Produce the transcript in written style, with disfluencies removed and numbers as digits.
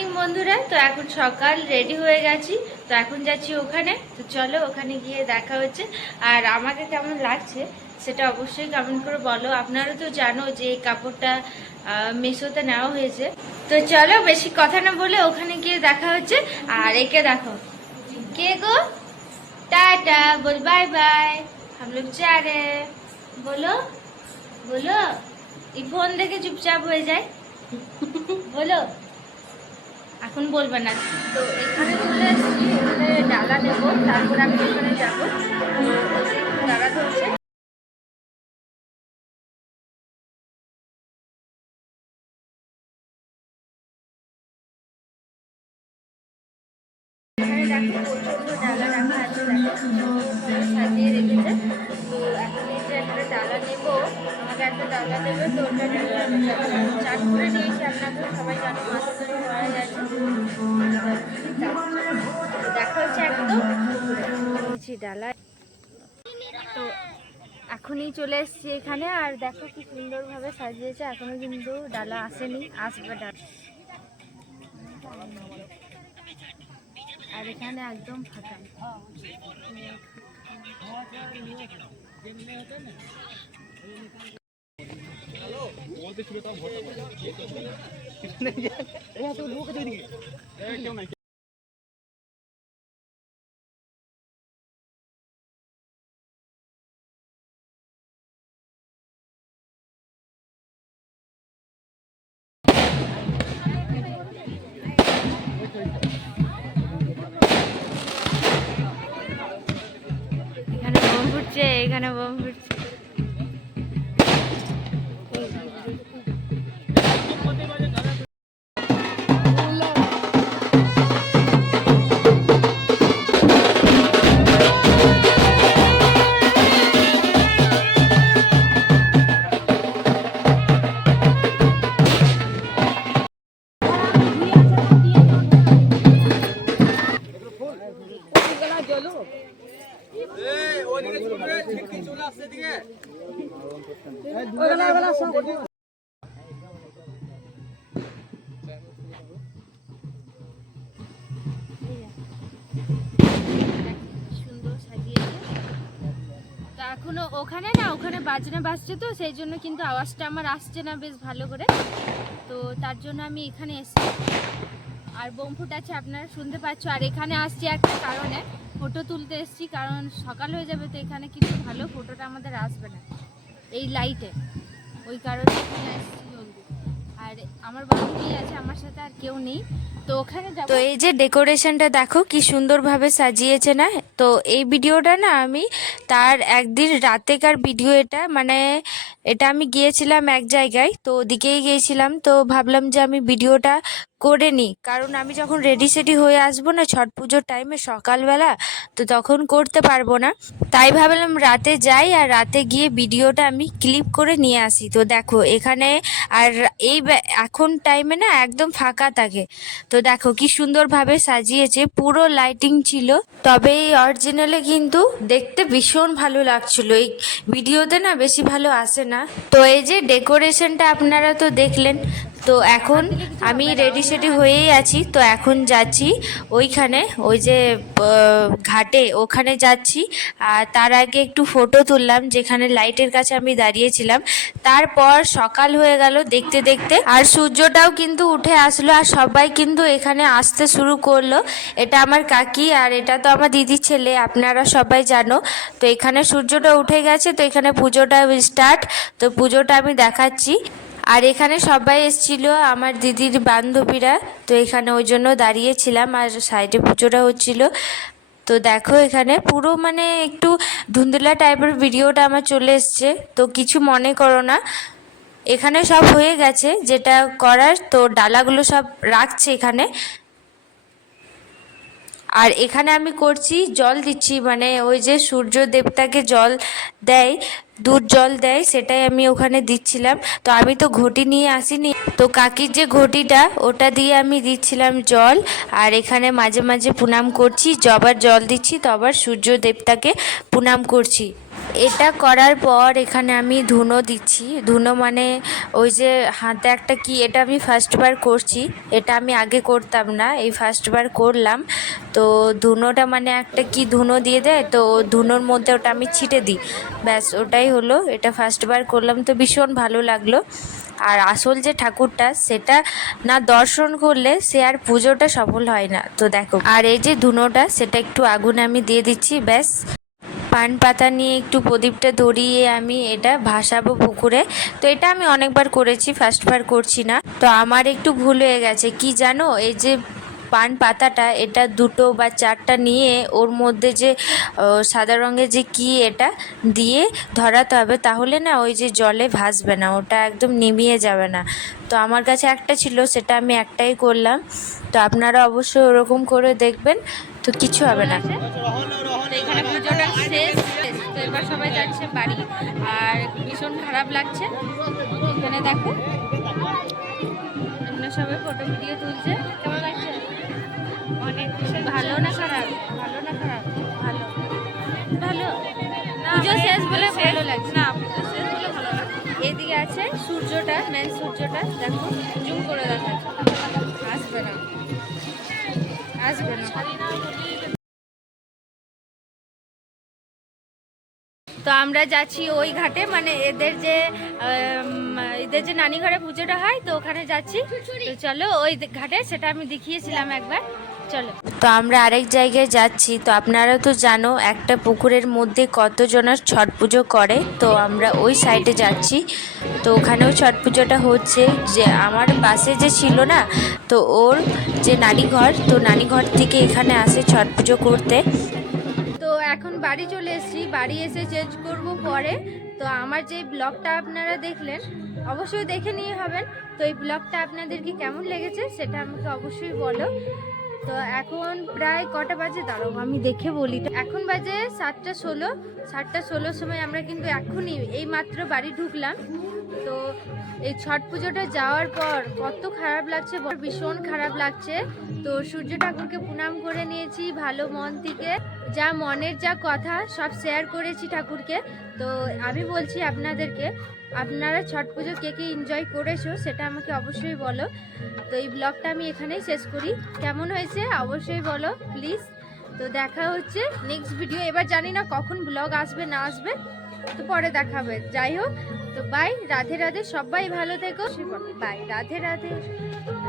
Morning বন্ধুরা। তো এখন সকাল রেডি হয়ে গেছি, তো এখন যাচ্ছি ওখানে। তো চলো ওখানে গিয়ে দেখা হচ্ছে। আর আমাকে কেমন লাগছে সেটা অবশ্যই কমেন্ট করে বলো। আপনারা তো জানো যে এই কাপড়টা মিশোতে নেওয়া হয়েছে। তো চলো বেশি কথা না বলে ওখানে গিয়ে দেখা হচ্ছে। আর একে দেখো, কে গো? टाटा बोल, बाय बाय, हम लोग जा रहे हैं। बोलो बोलो, ये फोन देखे चुपचाप हो जाए। बोलो, এখন বলবে না। তো এখানে চলে এসেছি, এখানে ডালা নেবো, তারপর আমি এখানে যাবো। ডালা ধরছে। এখানে দেখো প্রচন্ড ডালা রাখা আছে, সাজিয়ে রেখেছে। তো এখন এই যে একটা ডালা নেবো, আমাকে একটা ডালা দেবে। তো ওটা চান করে নিয়েছি, আপনাদের সবাই জানো মাথা ধরে হয়ে গেছে। দেখা হচ্ছে একদম ডালা। তো এখনই চলে এসেছি এখানে, আর দেখো কি সুন্দরভাবে সাজিয়েছে। এখনো কিন্তু ডালা আসেনি, আসবে ডালা। আর এখানে একদম ফাঁকা। এখানে বোম ফুটছে, এখানে বোম ফুটছে। এখনো ওখানে না, ওখানে বাজনা বাজছে, তো সেই জন্য কিন্তু আওয়াজটা আমার আসছে না বেশ ভালো করে। তো তার জন্য আমি এখানে এসেছি। আর বোম ফুটাচ্ছে, আপনারা শুনতে পাচ্ছ। আর এখানে আসছি একটা কারণে, ফটো তুলতে এসেছি, কারণ সকাল হয়ে যাবে। তো এখানে কিন্তু ভালো ফটোটা আমাদের আসবে না এই লাইটে, ওই কারণে এখানে এসেছি জলদি। আর আমার বান্ধবী আছে আমার সাথে, আর কেউ নেই। তো ওখানে যাব। তো এই যে ডেকোরেশনটা দেখো কি সুন্দরভাবে সাজিয়েছে না। তো এই ভিডিওটা না আমি তার একদিন রাতেকার ভিডিও। এটা মানে এটা আমি গিয়েছিলাম এক জায়গায়, তো ওদিকেই গিয়েছিলাম। তো ভাবলাম যে আমি ভিডিওটা করে নিই, কারণ আমি যখন রেডি সেডি হয়ে আসবো না ছট পুজোর টাইমে সকালবেলা, তো তখন করতে পারবো না। তাই ভাবলাম রাতে যাই, আর রাতে গিয়ে ভিডিওটা আমি ক্লিপ করে নিয়ে আসি। তো দেখো এখানে, আর এই এখন টাইমে না একদম ফাঁকা থাকে। তো দেখো কি সুন্দরভাবে সাজিয়েছে, পুরো লাইটিং ছিল। তবে এই অরিজিনালে কিন্তু দেখতে ভীষণ ভালো লাগছিল, এই ভিডিওতে না বেশি ভালো আসে না। তো এই যে ডেকোরেশনটা আপনারা তো দেখলেন। তো এখন আমি রেডি সেডি হয়েই আছি। তো এখন যাচ্ছি ওইখানে, ওই যে ঘাটে, ওখানে যাচ্ছি। আর তার আগে একটু ফটো তুললাম যেখানে লাইটের কাছে আমি দাঁড়িয়েছিলাম। তারপর সকাল হয়ে গেল দেখতে দেখতে, আর সূর্যটাও কিন্তু উঠে আসলো, আর সবাই কিন্তু এখানে আসতে শুরু করলো। এটা আমার কাকি, আর এটা তো আমার দিদির ছেলে, আপনারা সবাই জানো। তো এখানে সূর্যটা উঠে গেছে, তো এখানে পুজোটা স্টার্ট। তো পুজোটা আমি দেখাচ্ছি। আর এখানে সবাই এসেছিল আমার দিদির বান্ধবীরা, তো এখানে ওই জন্য দাঁড়িয়েছিলাম, আর সাইডে পুজোটা হচ্ছিল। তো দেখো এখানে পুরো মানে একটু ধুন্দুলা টাইপের ভিডিওটা আমার চলে এসছে, তো কিছু মনে করো না। এখানে সব হয়ে গেছে যেটা করার, তো ডালাগুলো সব রাখছে এখানে। আর এখানে আমি করছি জল দিচ্ছি, মানে ওই যে সূর্য দেবতাকে জল দেয়, দুধ জল দেয়, সেটাই আমি ওখানে দিচ্ছিলাম। তো আমি তো ঘটি নিয়ে আসিনি, তো কাকির যে ঘটিটা ওটা দিয়ে আমি দিচ্ছিলাম জল। আর এখানে মাঝে মাঝে প্রণাম করছি, যবার জল দিচ্ছি তবার সূর্য দেবতাকে প্রণাম করছি। এটা করার পর এখানে আমি ধুনো দিচ্ছি। ধুনো মানে ওই যে হাতে একটা কি, এটা আমি ফার্স্টবার করছি, এটা আমি আগে করতাম না, এই ফার্স্টবার করলাম। তো ধুনোটা মানে একটা কি ধুনো দিয়ে দেয়, তো ধুনোর মধ্যে ওটা আমি ছিটে দিই, ব্যাস ওটাই হলো। এটা ফার্স্টবার করলাম, তো ভীষণ ভালো লাগলো। আর আসল যে ঠাকুরটা সেটা না দর্শন করলে সে আর পুজোটা সফল হয় না। তো দেখো, আর এই যে ধুনোটা সেটা একটু আগুনে আমি দিয়ে দিচ্ছি, ব্যাস। পান পাতা নিয়ে একটু প্রদীপটা ধরিয়ে আমি এটা ভাসাবো পুকুরে। তো এটা আমি অনেকবার করেছি, ফার্স্টবার করছি না। তো আমার একটু ভুল হয়ে গেছে, কি জানো, এই যে পান পাতাটা এটা 2টো বা 4টা নিয়ে ওর মধ্যে যে সাদা রঙের যে কি এটা দিয়ে ধরাতে হবে, তাহলে না ওই যে জলে ভাসবে না, ওটা একদম নিভিয়ে যাবে না। তো আমার কাছে একটা ছিল, সেটা আমি একটাই করলাম। তো আপনারা অবশ্যই ওরকম করে দেখবেন, তো কিছু হবে না। তো এখানে পুজোটা শেষ, তো এবার সবাই যাচ্ছে বাড়ি। আর ভীষণ খারাপ লাগছে, এখানে দেখো এখানে সবাই ফটো ভিডিও তুলছে। কেমন লাগছে? অনেক ভালো না খারাপ? ভালো না খারাপ? ভালো, ভালো। পুজো শেষ বলে ভালো লাগছে না? পুজো শেষ বলে ভালো লাগছে। এদিকে আছে সূর্যটা, মেন সূর্যটা দেখো, জুম করে দেখাচ্ছে। আসবে না, আসবে না। তো আমরা যাচ্ছি ওই ঘাটে, মানে এদের যে নানি ঘরে পুজোটা হয়, তো ওখানে যাচ্ছি। তো চলো ওই ঘাটে, সেটা আমি দেখিয়েছিলাম একবার, চলো। তো আমরা আরেক জায়গায় যাচ্ছি। তো আপনারা তো জানো একটা পুকুরের মধ্যে কতজনের ছট পুজো করে, তো আমরা ওই সাইডে যাচ্ছি। তো ওখানেও ছট পুজোটা হচ্ছে। যে আমার পাশে যে ছিল না, তো ওর যে নানিঘর, তো নানিঘর থেকে এখানে আসে ছট পুজো করতে। তো এখন বাড়ি চলে এসেছি, বাড়ি এসে চেঞ্জ করব পরে। তো আমার যে ব্লগটা আপনারা দেখলেন, অবশ্যই দেখে নিয়ে হবেন। তো এই ব্লগটা আপনাদেরকে কেমন লেগেছে সেটা আমাকে অবশ্যই বলো। তো এখন প্রায় কটা বাজে দাঁড়াবো আমি দেখে বলি। এখন বাজে 7টা 16। 7টা 16 সময় আমরা কিন্তু এখনই এই মাত্র বাড়ি ঢুকলাম। তো এই ছট পুজোটা যাওয়ার পর কত খারাপ লাগছে, ভীষণ খারাপ লাগছে। তো সূর্য ঠাকুরকে প্রণাম করে নিয়েছি ভালো মন থেকে, যা মনের যা কথা সব শেয়ার করেছি ঠাকুরকে। তো আমি বলছি আপনাদেরকে, আপনারা ছট পুজো কে কে এনজয় করেছো সেটা আমাকে অবশ্যই বলো। তো এই ব্লগটা আমি এখানেই শেষ করি, কেমন হয়েছে অবশ্যই বলো প্লিজ। তো দেখা হচ্ছে নেক্সট ভিডিও। এবার জানি না কখন ব্লগ আসবে না আসবে, তো পরে দেখাবে। যাই হোক, তো বাই, রাধে রাধে, সবাই ভালো থেকো। বাই, রাধে রাধে।